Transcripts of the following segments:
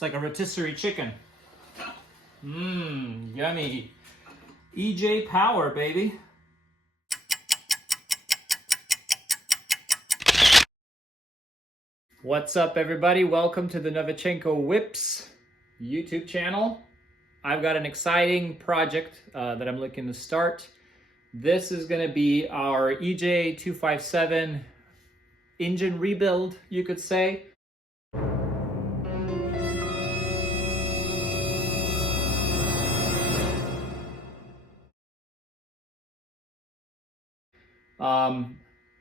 It's like a rotisserie chicken. Mmm, yummy. EJ Power, baby. What's up, everybody? Welcome to the Novichenko Whips YouTube channel. I've got an exciting project that I'm looking to start. This is going to be our EJ257 engine rebuild, you could say.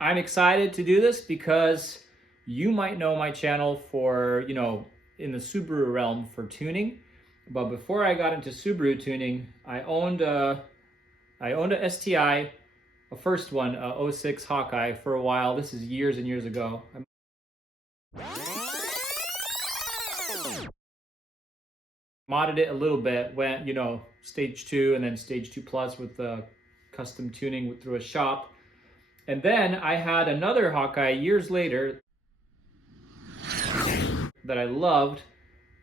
I'm excited to do this because you might know my channel for, in the Subaru realm for tuning. But before I got into Subaru tuning, I owned a STI, a first one, a 06 Hawkeye for a while. This is years and years ago. Modded it a little bit, went, stage 2 and then stage 2 plus with the custom tuning through a shop. And then I had another Hawkeye years later that I loved,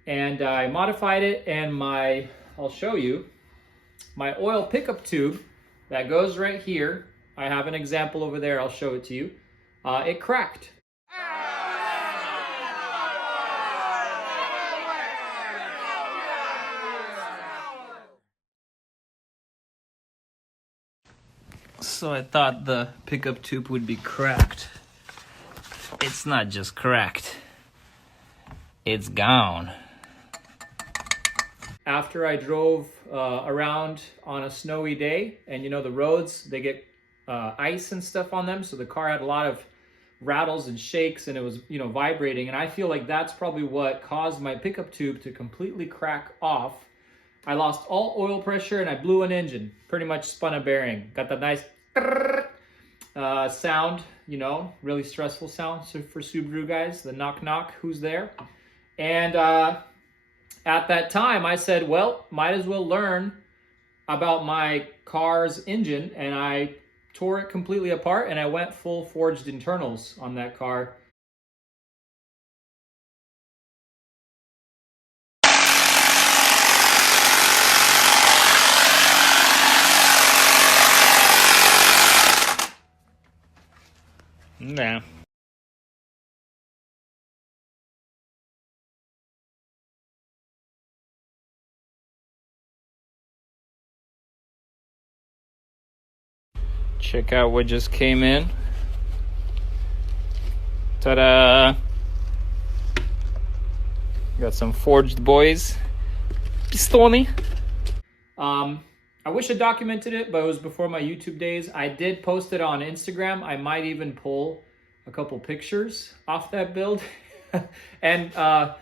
and I modified it, and I'll show you, my oil pickup tube that goes right here. I have an example over there, I'll show it to you. It cracked. So I thought the pickup tube would be cracked. It's not just cracked, it's gone. After I drove around on a snowy day, and the roads, they get ice and stuff on them, so the car had a lot of rattles and shakes, and it was vibrating, and I feel like that's probably what caused my pickup tube to completely crack off. I lost all oil pressure and I blew an engine, pretty much spun a bearing. Got that nice sound, really stressful sound for Subaru guys, the knock knock, who's there? And at that time I said, well, might as well learn about my car's engine, and I tore it completely apart and I went full forged internals on that car. Yeah. Check out what just came in. Ta-da! Got some forged boys. Pistoni. I wish I documented it, but it was before my YouTube days. I did post it on Instagram. I might even pull a couple pictures off that build. And I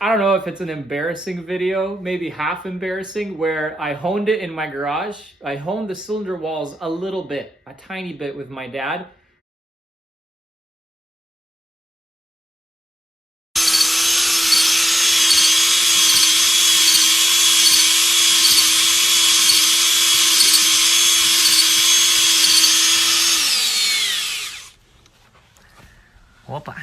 don't know if it's an embarrassing video, maybe half embarrassing, where I honed it in my garage. I honed the cylinder walls a little bit, a tiny bit with my dad. Opa.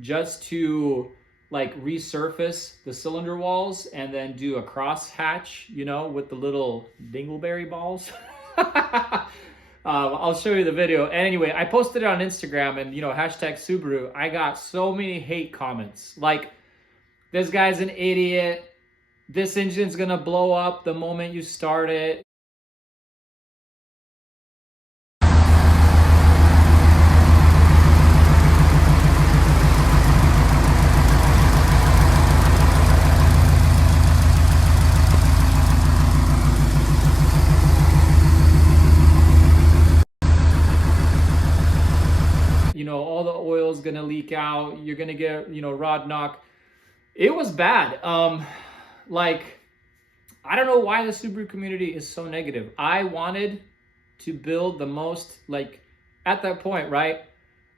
Just to resurface the cylinder walls and then do a cross hatch, with the little dingleberry balls. I'll show you the video. And anyway, I posted it on Instagram, and hashtag Subaru. I got so many hate comments. Like, this guy's an idiot. This engine's gonna blow up the moment you start it. All the oil's gonna leak out, you're gonna get rod knock. It was bad. I don't know why the Subaru community is so negative. I wanted to build the most at that point, right,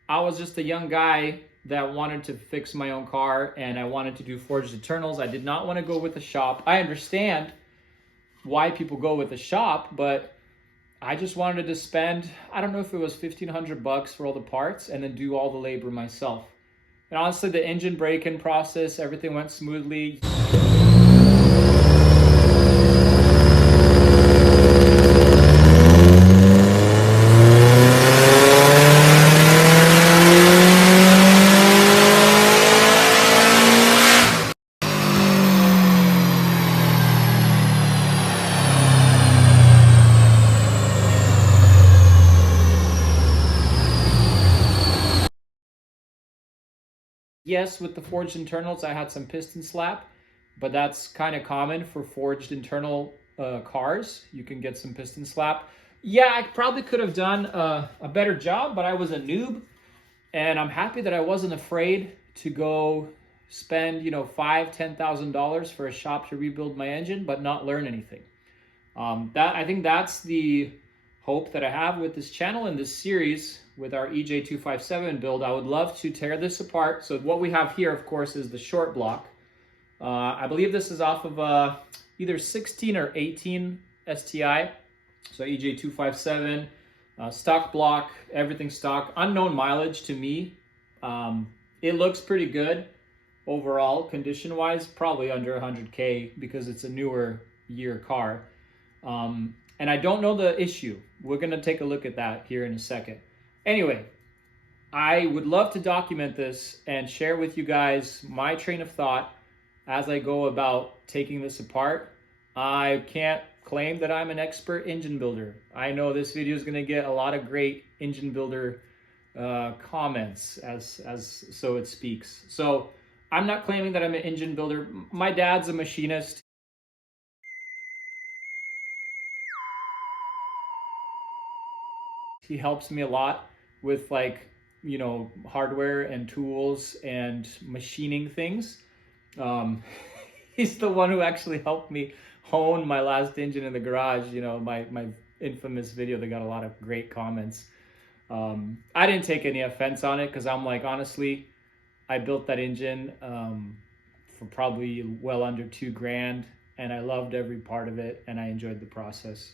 I was just a young guy that wanted to fix my own car, and I wanted to do Forged Eternals. I did not want to go with the shop. I understand why people go with the shop, but I just wanted to spend, I don't know if it was $1,500 for all the parts and then do all the labor myself. And honestly, the engine break-in process, everything went smoothly. Yes, with the forged internals, I had some piston slap, but that's kind of common for forged internal cars. You can get some piston slap. Yeah, I probably could have done a better job, but I was a noob, and I'm happy that I wasn't afraid to go spend, you know, $5,000-$10,000 for a shop to rebuild my engine, but not learn anything. I think that's the hope that I have with this channel and this series with our EJ257 build. I would love to tear this apart. So what we have here, of course, is the Shortblock. I believe this is off of either 16 or 18 STI. So EJ257, stock block, everything stock, unknown mileage to me. It looks pretty good overall, condition-wise, probably under 100K because it's a newer year car. And I don't know the issue. We're gonna take a look at that here in a second. Anyway, I would love to document this and share with you guys my train of thought as I go about taking this apart. I can't claim that I'm an expert engine builder. I know this video is gonna get a lot of great engine builder comments as so it speaks. So I'm not claiming that I'm an engine builder. My dad's a machinist. He helps me a lot with, like, you know, hardware and tools and machining things. He's the one who actually helped me hone my last engine in the garage, you know, my infamous video that got a lot of great comments. I didn't take any offense on it because I'm like, honestly, I built that engine for probably well under $2,000, and I loved every part of it and I enjoyed the process.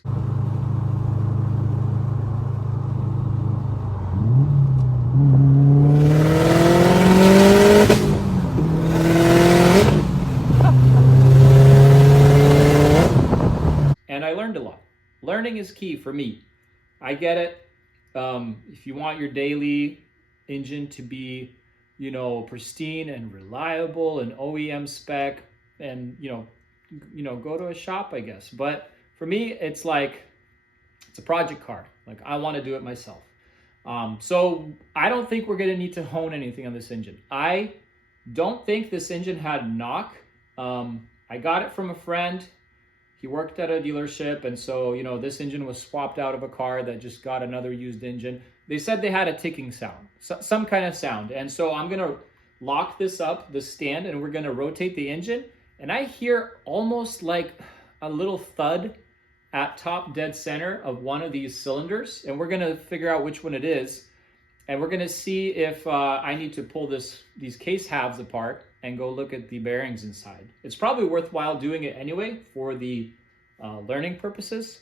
And I learned a lot. Learning is key for me. I get it. If you want your daily engine to be, you know, pristine and reliable and OEM spec, and you know, go to a shop, I guess. But for me, it's like, it's a project car. Like, I want to do it myself. So I don't think we're gonna need to hone anything on this engine. I don't think this engine had knock. I got it from a friend. He worked at a dealership, and so, you know, this engine was swapped out of a car that just got another used engine. They said they had a ticking sound, some kind of sound. And so I'm gonna lock this up, the stand, and we're gonna rotate the engine. And I hear almost like a little thud at top dead center of one of these cylinders. And we're gonna figure out which one it is. And we're gonna see if I need to pull these case halves apart and go look at the bearings inside. It's probably worthwhile doing it anyway for the learning purposes.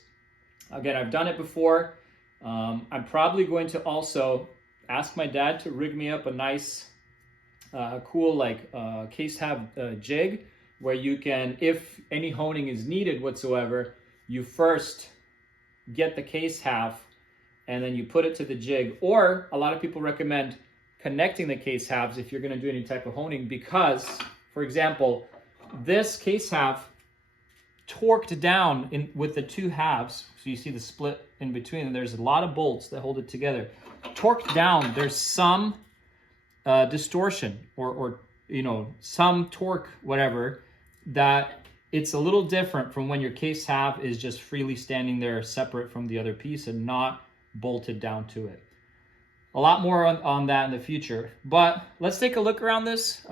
Again, I've done it before. I'm probably going to also ask my dad to rig me up a nice, cool, like case half jig, where you can, if any honing is needed whatsoever, you first get the case half and then you put it to the jig. Or a lot of people recommend connecting the case halves if you're going to do any type of honing, because, for example, this case half torqued down with the two halves, so you see the split in between, and there's a lot of bolts that hold it together. Torqued down, there's some distortion or you know, some torque, whatever, that it's a little different from when your case half is just freely standing there separate from the other piece and not bolted down to it. A lot more on that in the future, but let's take a look around this.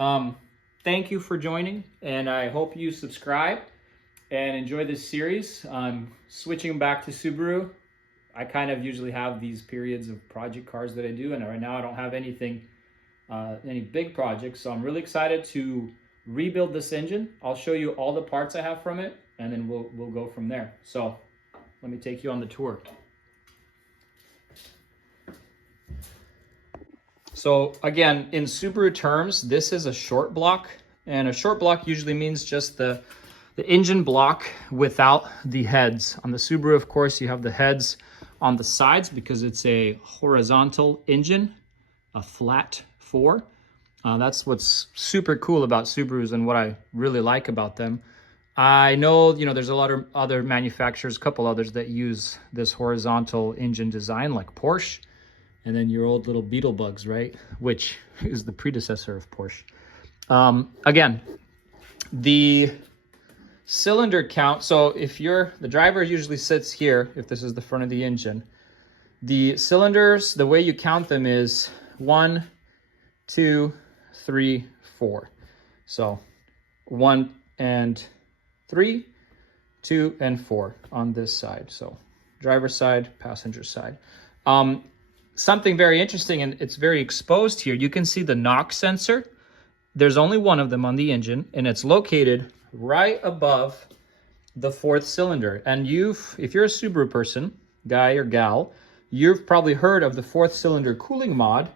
Thank you for joining, and I hope you subscribe and enjoy this series. I'm switching back to Subaru. I kind of usually have these periods of project cars that I do, and right now I don't have anything, any big projects. So I'm really excited to rebuild this engine. I'll show you all the parts I have from it, and then we'll go from there. So let me take you on the tour. So again, in Subaru terms, this is a short block, and a short block usually means just the engine block without the heads. On the Subaru, of course, you have the heads on the sides because it's a horizontal engine, a flat 4. That's what's super cool about Subarus and what I really like about them. I know, there's a lot of other manufacturers, a couple others that use this horizontal engine design like Porsche, and then your old little Beetlebugs, right? Which is the predecessor of Porsche. Again, the cylinder count. So if the driver usually sits here, if this is the front of the engine, the cylinders, the way you count them is 1, 2, 3, 4. So 1 and 3, 2 and 4 on this side. So driver's side, passenger side. Something very interesting, and it's very exposed here. You can see the knock sensor. There's only one of them on the engine, and it's located right above the 4th cylinder. And if you're a Subaru person, guy or gal, you've probably heard of the 4th cylinder cooling mod,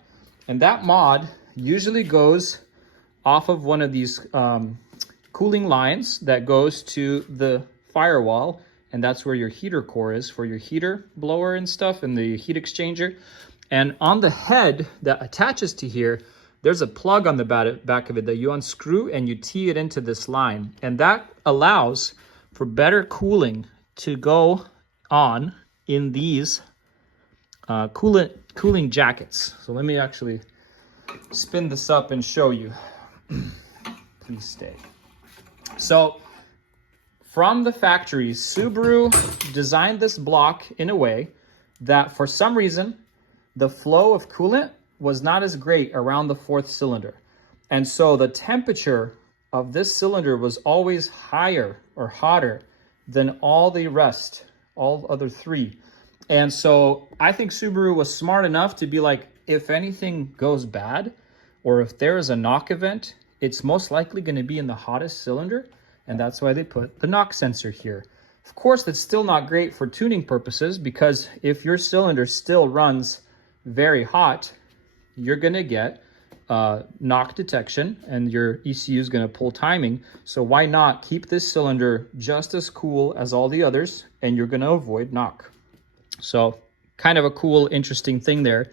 and that mod usually goes off of one of these cooling lines that goes to the firewall, and that's where your heater core is for your heater blower and stuff, and the heat exchanger. And on the head that attaches to here, there's a plug on the back of it that you unscrew and you tee it into this line. And that allows for better cooling to go on in these cooling jackets. So let me actually spin this up and show you. Please stay. So from the factory, Subaru designed this block in a way that for some reason, the flow of coolant was not as great around the 4th cylinder. And so the temperature of this cylinder was always higher or hotter than all the rest, all other 3. And so I think Subaru was smart enough to be like, if anything goes bad, or if there is a knock event, it's most likely going to be in the hottest cylinder. And that's why they put the knock sensor here. Of course, that's still not great for tuning purposes, because if your cylinder still runs very hot, you're going to get knock detection, and your ECU is going to pull timing. So why not keep this cylinder just as cool as all the others, and you're going to avoid knock. So kind of a cool, interesting thing there.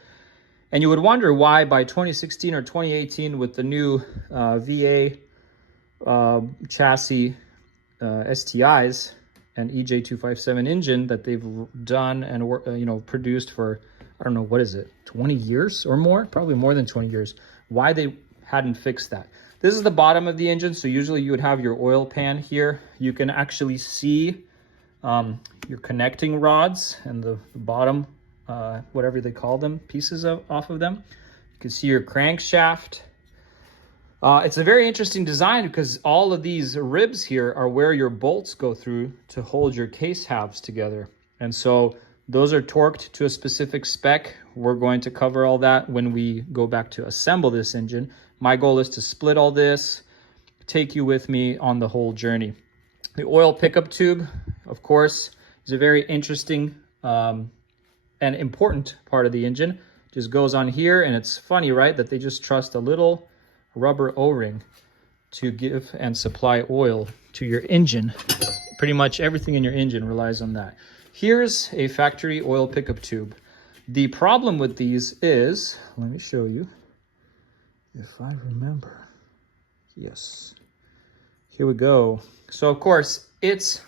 And you would wonder why by 2016 or 2018 with the new VA chassis STIs and EJ257 engine that they've done and produced for, I don't know, what is it, 20 years or more? Probably more than 20 years. Why they hadn't fixed that. This is the bottom of the engine, so usually you would have your oil pan here. You can actually see your connecting rods and the bottom, whatever they call them, pieces off of them. You can see your crankshaft. It's a very interesting design because all of these ribs here are where your bolts go through to hold your case halves together. And so those are torqued to a specific spec. We're going to cover all that when we go back to assemble this engine. My goal is to split all this, take you with me on the whole journey. The oil pickup tube, of course, is a very interesting and important part of the engine. Just goes on here, and it's funny, right, that they just trust a little rubber O-ring to give and supply oil to your engine. Pretty much everything in your engine relies on that. Here's a factory oil pickup tube. The problem with these is, let me show you, if I remember. Yes, here we go. So of course it's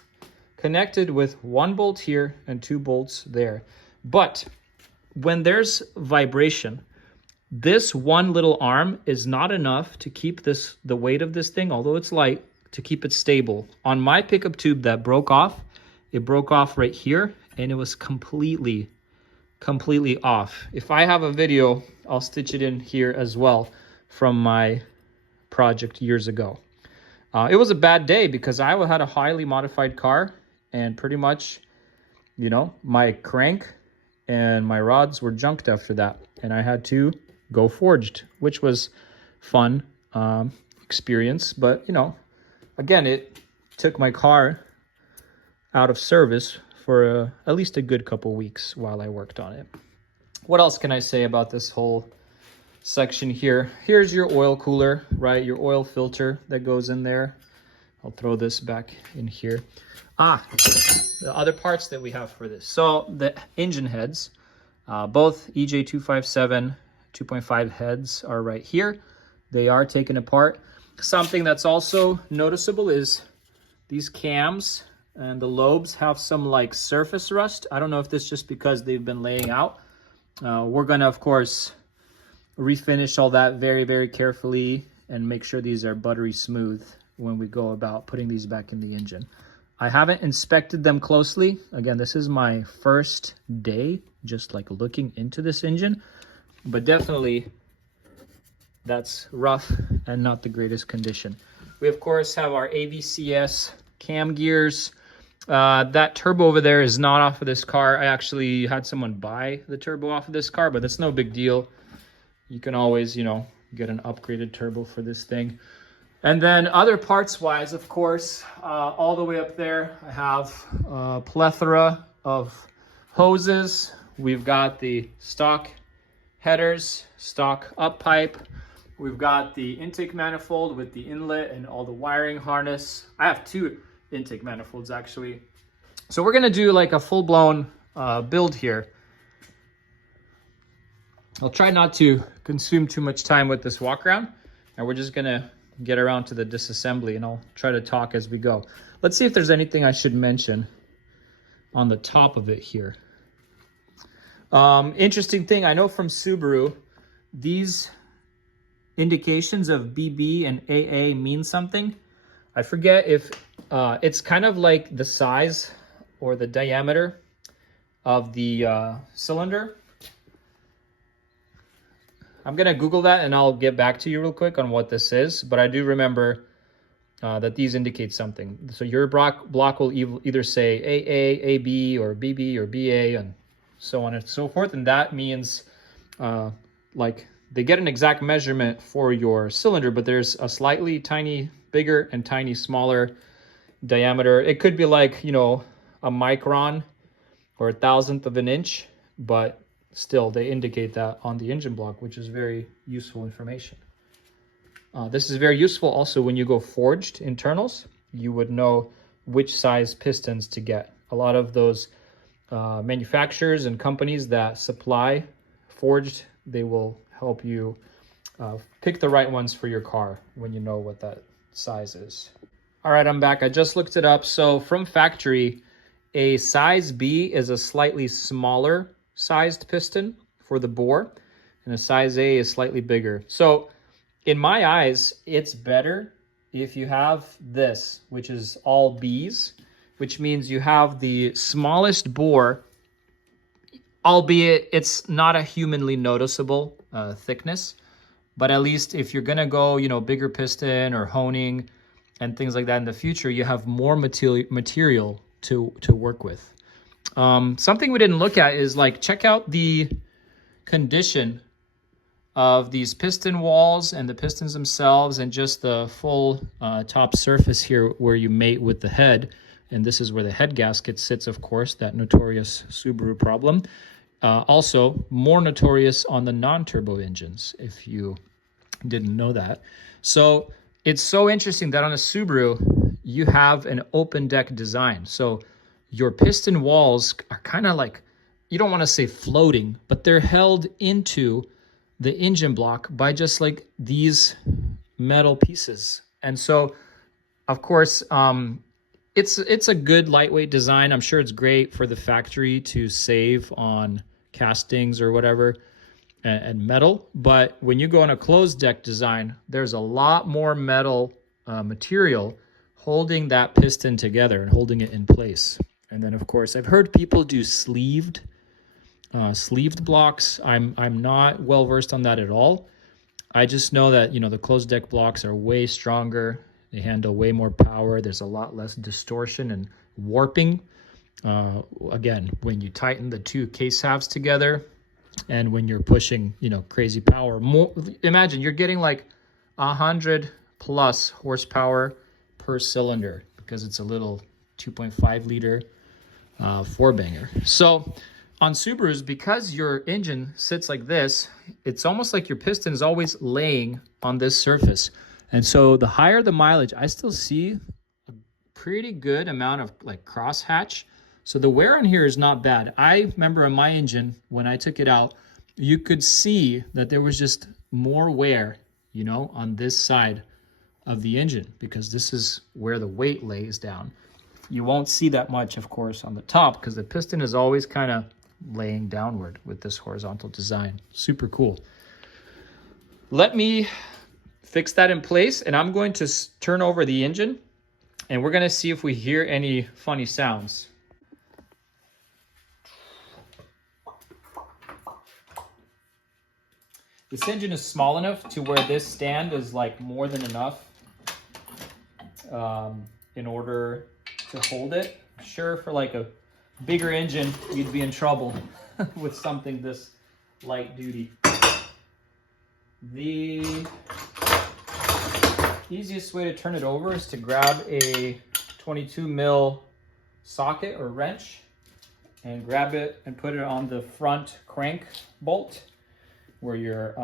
connected with 1 bolt here and 2 bolts there. But when there's vibration, this one little arm is not enough to keep the weight of this thing, although it's light, to keep it stable. On my pickup tube that broke off, it broke off right here, and it was completely off. If I have a video, I'll stitch it in here as well from my project years ago. It was a bad day because I had a highly modified car, and pretty much, my crank and my rods were junked after that, and I had to go forged, which was fun experience. But you know, again, it took my car out of service for at least a good couple weeks while I worked on it. What else can I say about this whole section here? Here's your oil cooler, right? Your oil filter that goes in there. I'll throw this back in here. The other parts that we have for this. So the engine heads, both EJ257 2.5 heads are right here. They are taken apart. Something that's also noticeable is these cams and the lobes have some like surface rust. I don't know if this is just because they've been laying out. We're gonna, of course, refinish all that very, very carefully and make sure these are buttery smooth when we go about putting these back in the engine. I haven't inspected them closely. Again, this is my first day just like looking into this engine, but definitely that's rough and not the greatest condition. We of course have our ABCS cam gears. That turbo over there is not off of this car. I actually had someone buy the turbo off of this car, but that's no big deal. You can always, you know, get an upgraded turbo for this thing. And then other parts wise, of course, all the way up there, I have a plethora of hoses. We've got the stock headers, stock up pipe. We've got the intake manifold with the inlet and all the wiring harness. I have two intake manifolds actually. So we're gonna do like a full-blown build here. I'll try not to consume too much time with this walk around, and we're just gonna get around to the disassembly, and I'll try to talk as we go. Let's see if there's anything I should mention on the top of it here. Interesting thing, I know from Subaru, these indications of BB and AA mean something. I forget if it's kind of like the size or the diameter of the cylinder. I'm gonna Google that and I'll get back to you real quick on what this is, but I do remember that these indicate something. So your block will either say AA, AB, or BB, or BA, and so on and so forth, and that means like they get an exact measurement for your cylinder, but there's a slightly tiny bigger and tiny smaller diameter. It could be like, you know, a micron or a thousandth of an inch, but still they indicate that on the engine block, which is very useful information. This is very useful also when you go forged internals. You would know which size pistons to get. A lot of those manufacturers and companies that supply forged, they will help you pick the right ones for your car when you know what that size is. All right, I'm back. I just looked it up. So from factory, a size B is a slightly smaller sized piston for the bore, and a size A is slightly bigger. So in my eyes, it's better if you have this, which is all Bs, which means you have the smallest bore, albeit it's not a humanly noticeable thickness, but at least if you're gonna go, you know, bigger piston or honing and things like that in the future, you have more material to work with. Something we didn't look at is like, check out the condition of these piston walls and the pistons themselves, and just the full top surface here where you mate with the head. And this is where the head gasket sits, of course, that notorious Subaru problem. Also more notorious on the non-turbo engines, if you didn't know that. So it's so interesting that on a Subaru, you have an open deck design. So your piston walls are kind of like, you don't want to say floating, but they're held into the engine block by just like these metal pieces. And so, of course, it's a good lightweight design. I'm sure it's great for the factory to save on castings or whatever and metal. But when you go on a closed deck design, there's a lot more metal material holding that piston together and holding it in place. And then, of course, I've heard people do sleeved blocks. I'm not well versed on that at all. I just know that, you know, the closed deck blocks are way stronger. They handle way more power. There's a lot less distortion and warping Again, when you tighten the two case halves together and when you're pushing, you know, crazy power, more, imagine you're getting like 100 plus horsepower per cylinder because it's a little 2.5 liter four banger. So on Subarus, because your engine sits like this, it's almost like your piston is always laying on this surface. And so the higher the mileage, I still see a pretty good amount of like crosshatch. So the wear on here is not bad. I remember on my engine, when I took it out, you could see that there was just more wear, you know, on this side of the engine because this is where the weight lays down. You won't see that much, of course, on the top because the piston is always kind of laying downward with this horizontal design. Super cool. Let me fix that in place, and I'm going to turn over the engine, and we're going to see if we hear any funny sounds. This engine is small enough to where this stand is like more than enough in order to hold it. Sure, for like a bigger engine, you'd be in trouble with something this light duty. The easiest way to turn it over is to grab a 22 mil socket or wrench and grab it and put it on the front crank bolt where your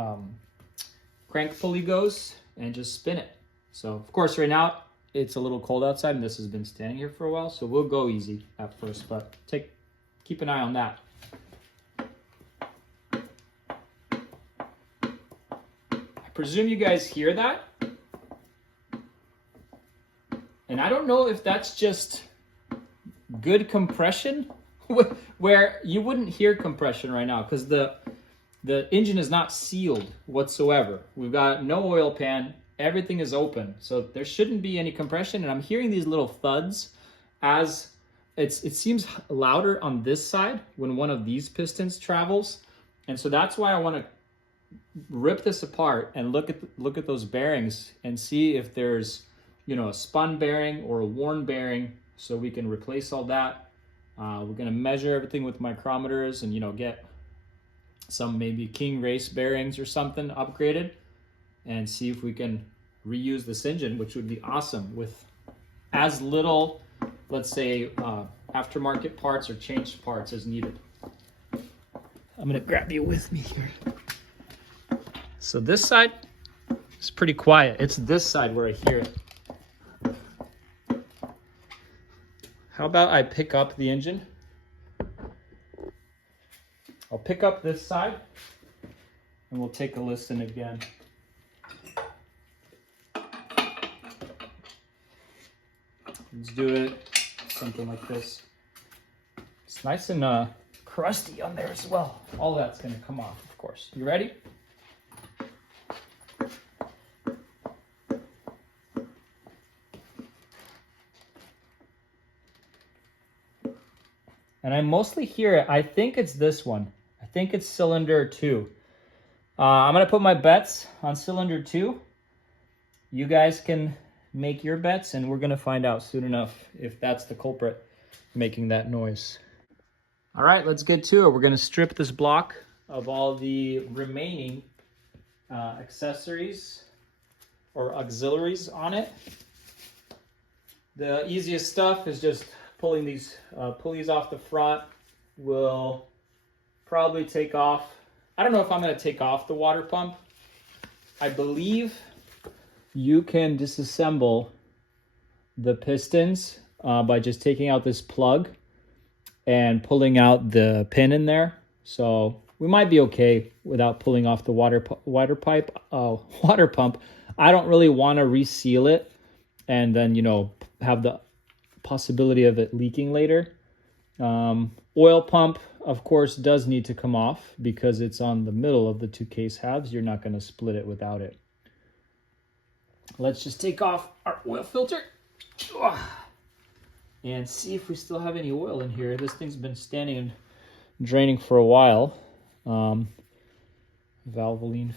crank pulley goes and just spin it. So of course right now it's a little cold outside and this has been standing here for a while, so we'll go easy at first, but keep an eye on that. I presume you guys hear that. And I don't know if that's just good compression where you wouldn't hear compression right now because the engine is not sealed whatsoever. We've got no oil pan. Everything is open, so there shouldn't be any compression. And I'm hearing these little thuds as it seems louder on this side when one of these pistons travels. And so that's why I want to rip this apart and look at those bearings and see if there's, you know, a spun bearing or a worn bearing, so we can replace all that. We're going to measure everything with micrometers and, you know, get some maybe King race bearings or something upgraded and see if we can reuse this engine, which would be awesome with as little, let's say, aftermarket parts or changed parts as needed. I'm gonna grab you with me here. So this side is pretty quiet. It's this side where I hear it. How about I pick up the engine? I'll pick up this side and we'll take a listen again. Let's do it something like this. It's nice and crusty on there as well. All that's gonna come off, of course. You ready? And I mostly hear it. I think it's this one. I think it's cylinder 2. I'm gonna put my bets on cylinder 2. You guys can make your bets and we're gonna find out soon enough if that's the culprit making that noise. All right, let's get to it. We're gonna strip this block of all the remaining accessories or auxiliaries on it. The easiest stuff is just pulling these pulleys off the front. We'll probably take off, I don't know if I'm gonna take off the water pump. I believe you can disassemble the pistons by just taking out this plug and pulling out the pin in there. So we might be okay without pulling off the water pump. I don't really want to reseal it and then, you know, have the possibility of it leaking later. Oil pump, of course, does need to come off because it's on the middle of the two case halves. You're not going to split it without it. Let's just take off our oil filter and see if we still have any oil in here. This thing's been standing and draining for a while. Valvoline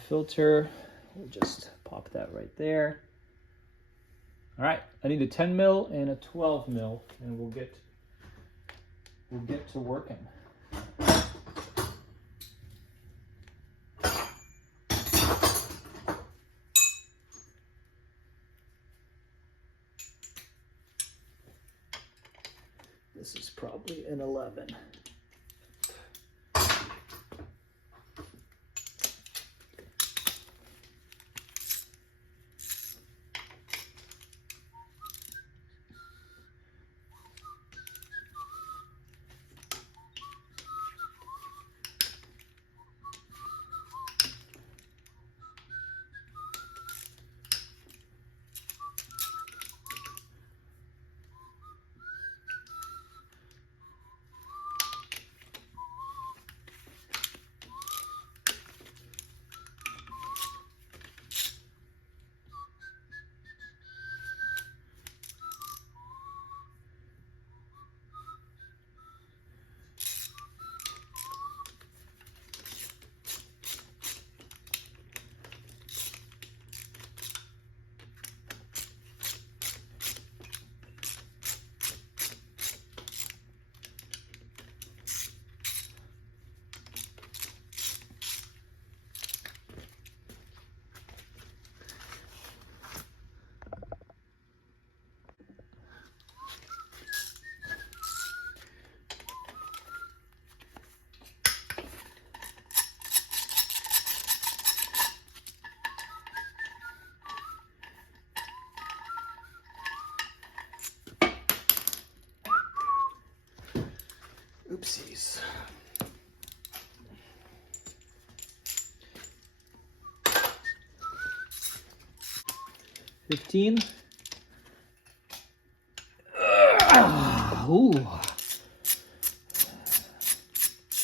filter, we'll just pop that right there. All right, I need a 10 mil and a 12 mil, and we'll get we'll get to working. This is probably an 11. Oopsies. $15. Ooh.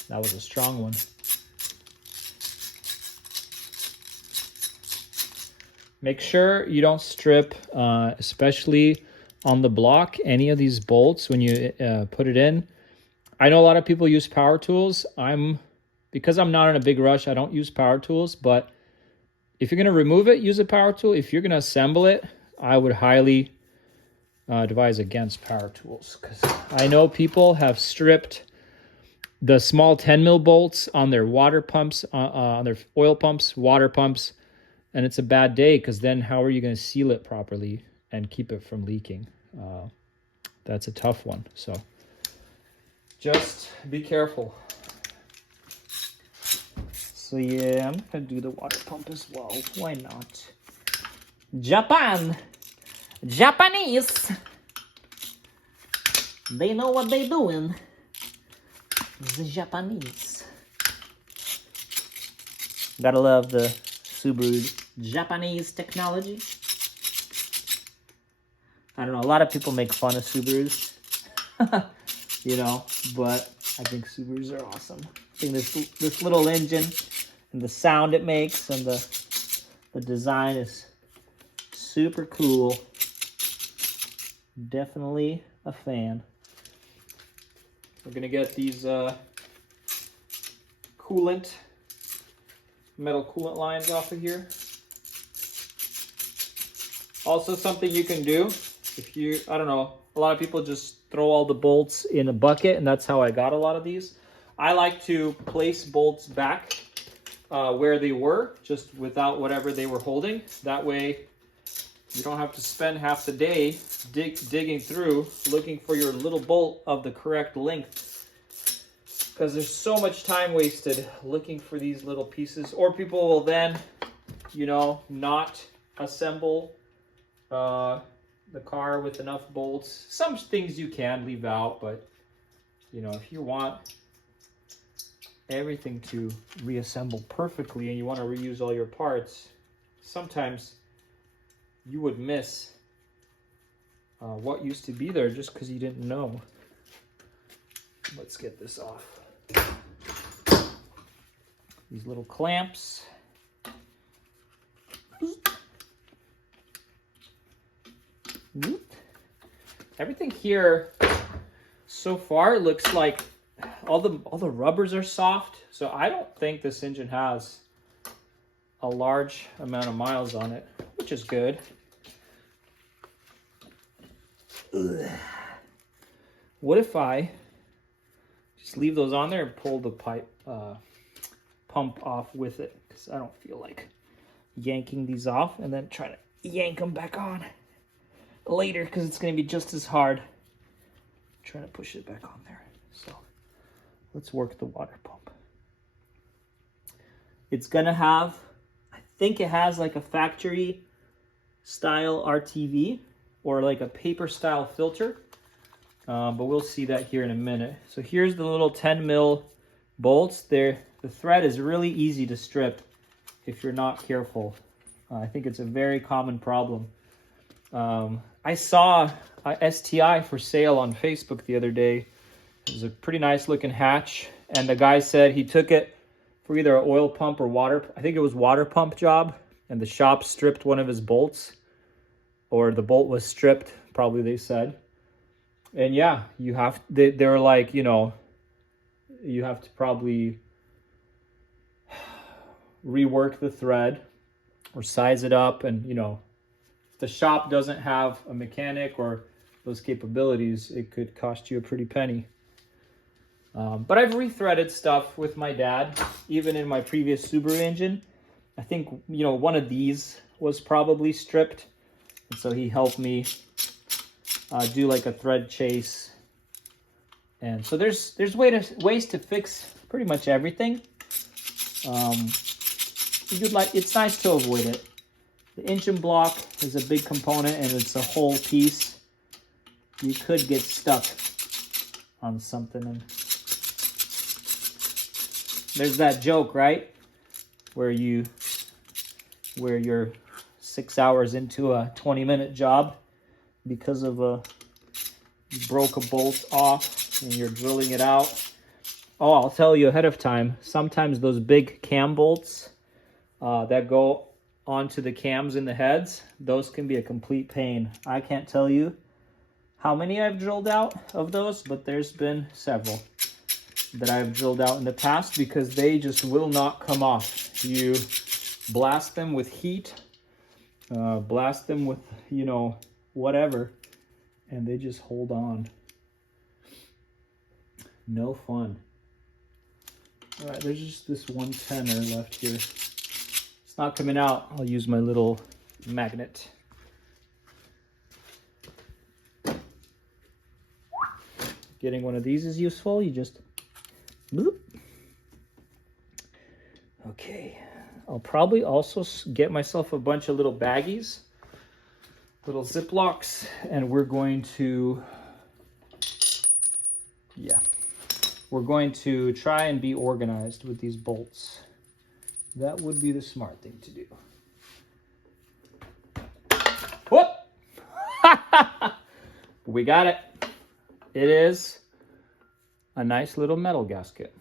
That was a strong one. Make sure you don't strip, especially on the block, any of these bolts when you put it in. I know a lot of people use power tools. Because I'm not in a big rush, I don't use power tools, but if you're going to remove it, use a power tool. If you're going to assemble it, I would highly advise against power tools, because I know people have stripped the small 10 mil bolts on their water pumps, on their oil pumps, water pumps, and it's a bad day, because then how are you going to seal it properly and keep it from leaking? That's a tough one. So just be careful. So yeah, I'm gonna do the water pump as well. Why not? Japan! Japanese! They know what they're doing. The Japanese. Gotta love the Subaru Japanese technology. I don't know, a lot of people make fun of Subarus. You know, but I think Subarus are awesome. I think this little engine and the sound it makes and the design is super cool. Definitely a fan. We're gonna get these coolant, metal coolant lines off of here. Also, something you can do if you, I don't know, a lot of people just throw all the bolts in a bucket, and that's how I got a lot of these. I like to place bolts back where they were, just without whatever they were holding. That way you don't have to spend half the day digging through looking for your little bolt of the correct length, because there's so much time wasted looking for these little pieces. Or people will then, you know, not assemble the car with enough bolts. Some things you can leave out, but you know, if you want everything to reassemble perfectly and you want to reuse all your parts, sometimes you would miss what used to be there just because you didn't know. Let's get this off. These little clamps. Everything here so far looks like all the rubbers are soft, so I don't think this engine has a large amount of miles on it, which is good. Ugh. What if I just leave those on there and pull the pump off with it, because I don't feel like yanking these off and then trying to yank them back on later, because it's going to be just as hard trying to push it back on there. So let's work the water pump. It's going to have, I think it has like a factory style RTV or like a paper style filter, but we'll see that here in a minute. So here's the little 10 mil bolts there. The thread is really easy to strip if you're not careful. I think it's a very common problem. I saw a STI for sale on Facebook the other day. It was a pretty nice looking hatch, and the guy said he took it for either an oil pump or water. I think it was water pump job, and the shop stripped one of his bolts, or the bolt was stripped, probably they said. And yeah, you have, they were like, you know, you have to probably rework the thread or size it up, and you know, if the shop doesn't have a mechanic or those capabilities, it could cost you a pretty penny. But I've rethreaded stuff with my dad, even in my previous Subaru engine. I think, you know, one of these was probably stripped, and so he helped me do like a thread chase. And so there's ways to fix pretty much everything. It's nice to avoid it. The engine block is a big component, and it's a whole piece. You could get stuck on something, and there's that joke, right? Where you're 6 hours into a 20-minute job because of you broke a bolt off and you're drilling it out. Oh, I'll tell you ahead of time, sometimes those big cam bolts that go onto the cams in the heads, those can be a complete pain. I can't tell you how many I've drilled out of those, but there's been several that I've drilled out in the past because they just will not come off. You blast them with heat, blast them with, you know, whatever, and they just hold on. No fun. All right, there's just this 110er left here. It's not coming out. I'll use my little magnet. Getting one of these is useful. You just bloop. Okay, I'll probably also get myself a bunch of little baggies, little Ziplocs, and we're going to, we're going to try and be organized with these bolts. That would be the smart thing to do. Whoop! We got it. It is a nice little metal gasket.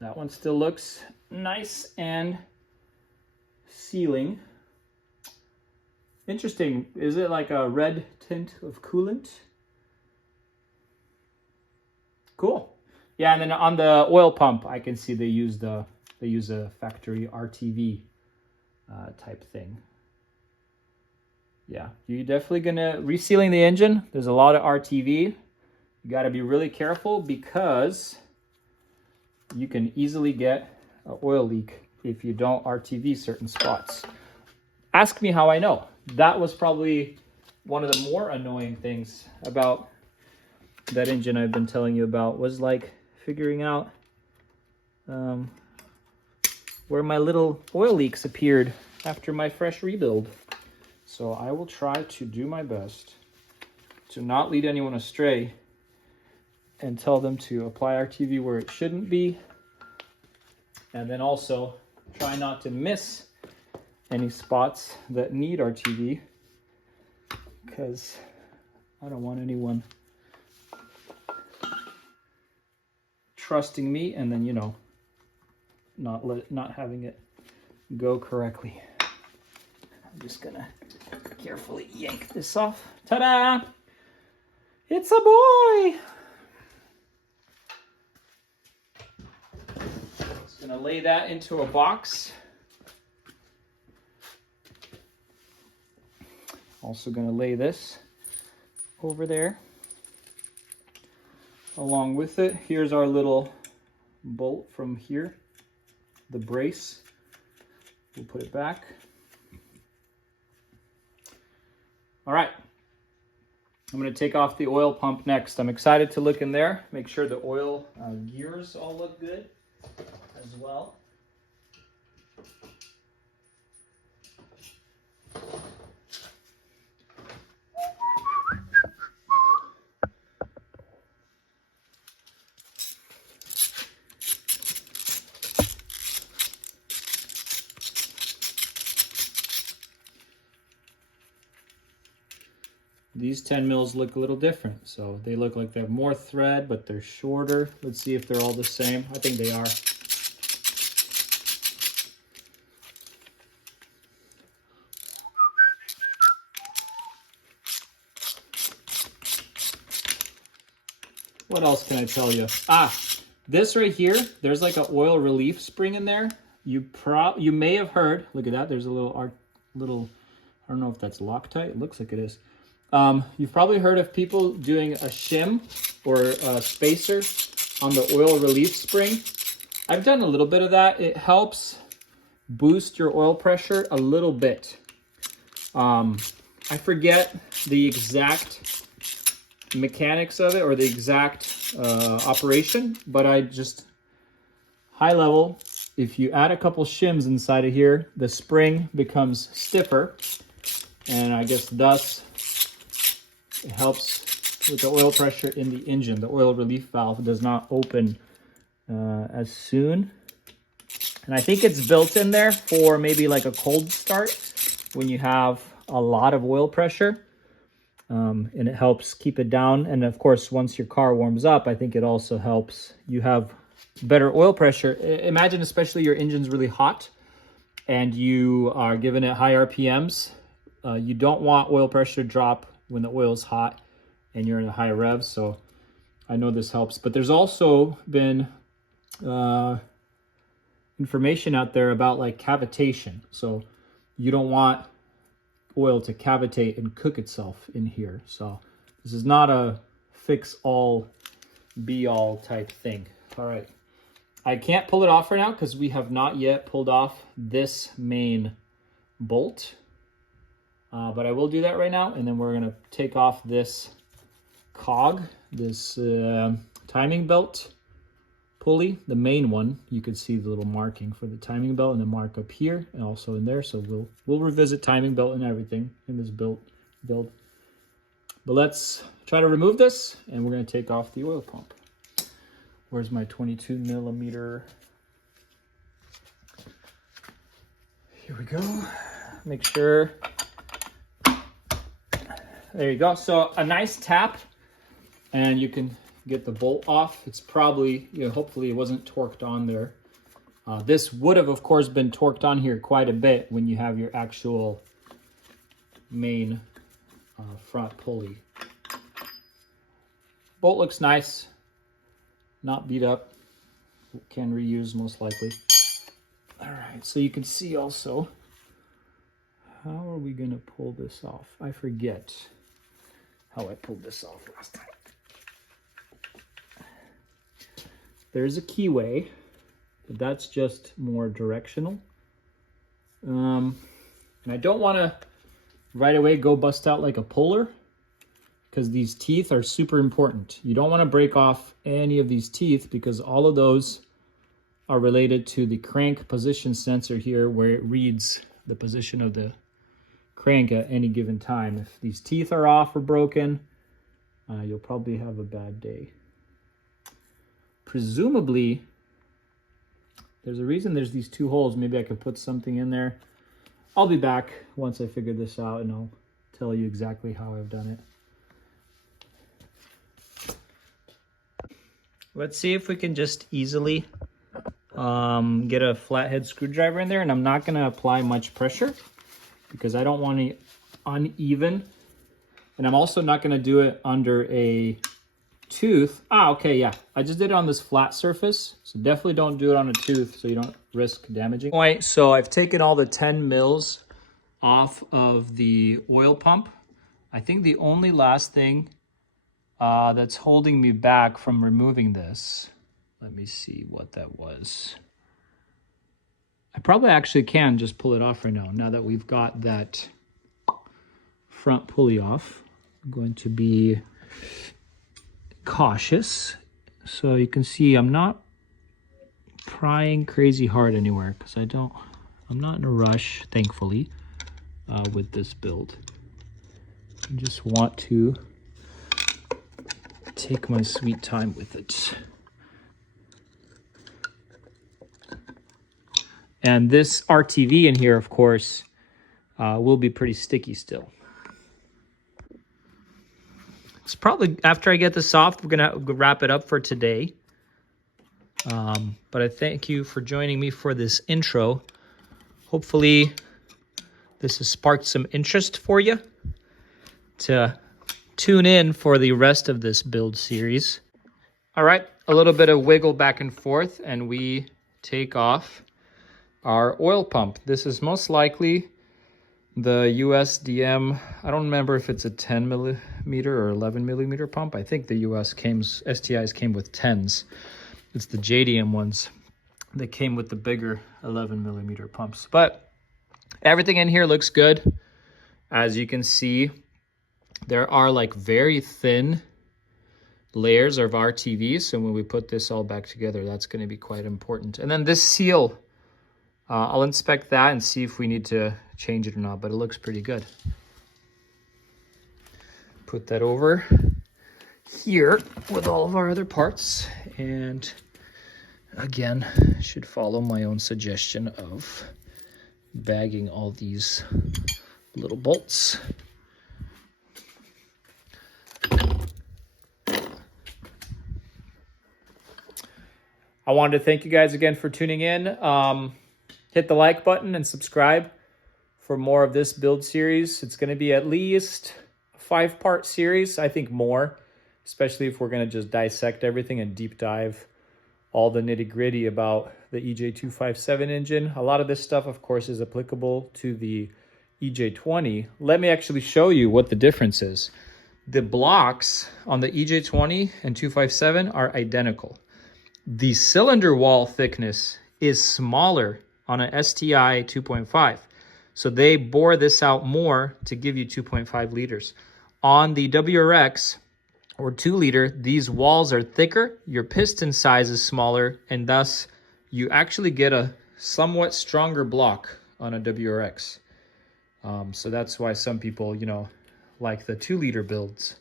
That one still looks nice and sealing. Interesting. Is it like a red tint of coolant? Cool. Yeah, and then on the oil pump, I can see they use a factory RTV type thing. Yeah, you're definitely gonna resealing the engine. There's a lot of RTV. You got to be really careful because you can easily get an oil leak if you don't RTV certain spots. Ask me how I know. That was probably one of the more annoying things about that engine I've been telling you about, was like figuring out where my little oil leaks appeared after my fresh rebuild. So I will try to do my best to not lead anyone astray and tell them to apply RTV where it shouldn't be, and then also try not to miss any spots that need RTV, because I don't want anyone trusting me and then, you know, not having it go correctly. I'm just gonna carefully yank this off. Ta-da! It's a boy! Just gonna lay that into a box. Also gonna lay this over there along with it. Here's our little bolt from here, the brace. We'll put it back. All right. I'm going to take off the oil pump next. I'm excited to look in there, make sure the oil gears all look good as well. These 10 mils look a little different. So they look like they have more thread, but they're shorter. Let's see if they're all the same. I think they are. What else can I tell you? This right here, there's like an oil relief spring in there. You may have heard, look at that, there's a little, I don't know if that's Loctite. It looks like it is. You've probably heard of people doing a shim or a spacer on the oil relief spring. I've done a little bit of that. It helps boost your oil pressure a little bit. I forget the exact mechanics of it or the exact operation, but I just, high level, if you add a couple shims inside of here, the spring becomes stiffer, and I guess thus it helps with the oil pressure in the engine. The oil relief valve does not open as soon. And I think it's built in there for maybe like a cold start when you have a lot of oil pressure. And it helps keep it down. And of course, once your car warms up, I think it also helps you have better oil pressure. Imagine especially your engine's really hot and you are giving it high RPMs. You don't want oil pressure to drop when the oil is hot and you're in a high rev. So I know this helps. But there's also been information out there about like cavitation. So you don't want oil to cavitate and cook itself in here. So this is not a fix all be all type thing. All right. I can't pull it off right now because we have not yet pulled off this main bolt. But I will do that right now. And then we're going to take off this cog, this timing belt pulley, the main one. You could see the little marking for the timing belt and the mark up here and also in there. So we'll revisit timing belt and everything in this build. But let's try to remove this, and we're going to take off the oil pump. Where's my 22 millimeter? Here we go. Make sure. There you go. So a nice tap, and you can get the bolt off. It's probably, hopefully it wasn't torqued on there. This would have, of course, been torqued on here quite a bit when you have your actual main front pulley. Bolt looks nice, not beat up. Can reuse most likely. All right, so you can see also, how are we gonna pull this off? I forget how I pulled this off last time. There's a keyway, but that's just more directional. And I don't want to right away go bust out like a puller, because these teeth are super important. You don't want to break off any of these teeth because all of those are related to the crank position sensor here, where it reads the position of the crank at any given time. If these teeth are off or broken, you'll probably have a bad day. Presumably, there's a reason there's these two holes. Maybe I could put something in there. I'll be back once I figure this out, and I'll tell you exactly how I've done it. Let's see if we can just easily get a flathead screwdriver in there, and I'm not going to apply much pressure because I don't want any uneven, and I'm also not going to do it under a tooth. Okay, yeah, I just did it on this flat surface, so definitely don't do it on a tooth so you don't risk damaging. Right, so I've taken all the 10 mils off of the oil pump. I think the only last thing that's holding me back from removing this Let me see what that was. I probably actually can just pull it off right now that we've got that front pulley off. I'm going to be cautious. So you can see I'm not prying crazy hard anywhere because I'm not in a rush, thankfully, with this build. I just want to take my sweet time with it. And this RTV in here, of course, will be pretty sticky still. It's probably, after I get this off, we're gonna wrap it up for today. But I thank you for joining me for this intro. Hopefully this has sparked some interest for you to tune in for the rest of this build series. All right, a little bit of wiggle back and forth, and we take off our oil pump. This is most likely the USDM. I don't remember if it's a 10 millimeter or 11 millimeter pump. I think the STIs came with 10s. It's the JDM ones that came with the bigger 11 millimeter pumps. But everything in here looks good. As you can see, there are like very thin layers of RTVs. So when we put this all back together, that's going to be quite important. And then this seal, I'll inspect that and see if we need to change it or not, but it looks pretty good. Put that over here with all of our other parts, and again, should follow my own suggestion of bagging all these little bolts. I wanted to thank you guys again for tuning in. Hit the like button and subscribe for more of this build series. It's going to be at least a 5-part series, I think more, especially if we're going to just dissect everything and deep dive all the nitty gritty about the EJ257 engine. A lot of this stuff, of course, is applicable to the EJ20. Let me actually show you what the difference is. The blocks on the EJ20 and 257 are identical. The cylinder wall thickness is smaller on an STI 2.5. So they bore this out more to give you 2.5 liters. On the WRX or 2 liter, these walls are thicker, your piston size is smaller, and thus you actually get a somewhat stronger block on a WRX. So that's why some people, like the 2 liter builds.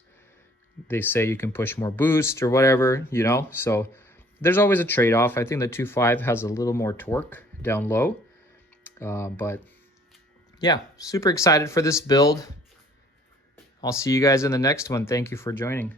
They say you can push more boost or whatever, so there's always a trade-off. I think the 2.5 has a little more torque down low. But yeah, super excited for this build. I'll see you guys in the next one. Thank you for joining.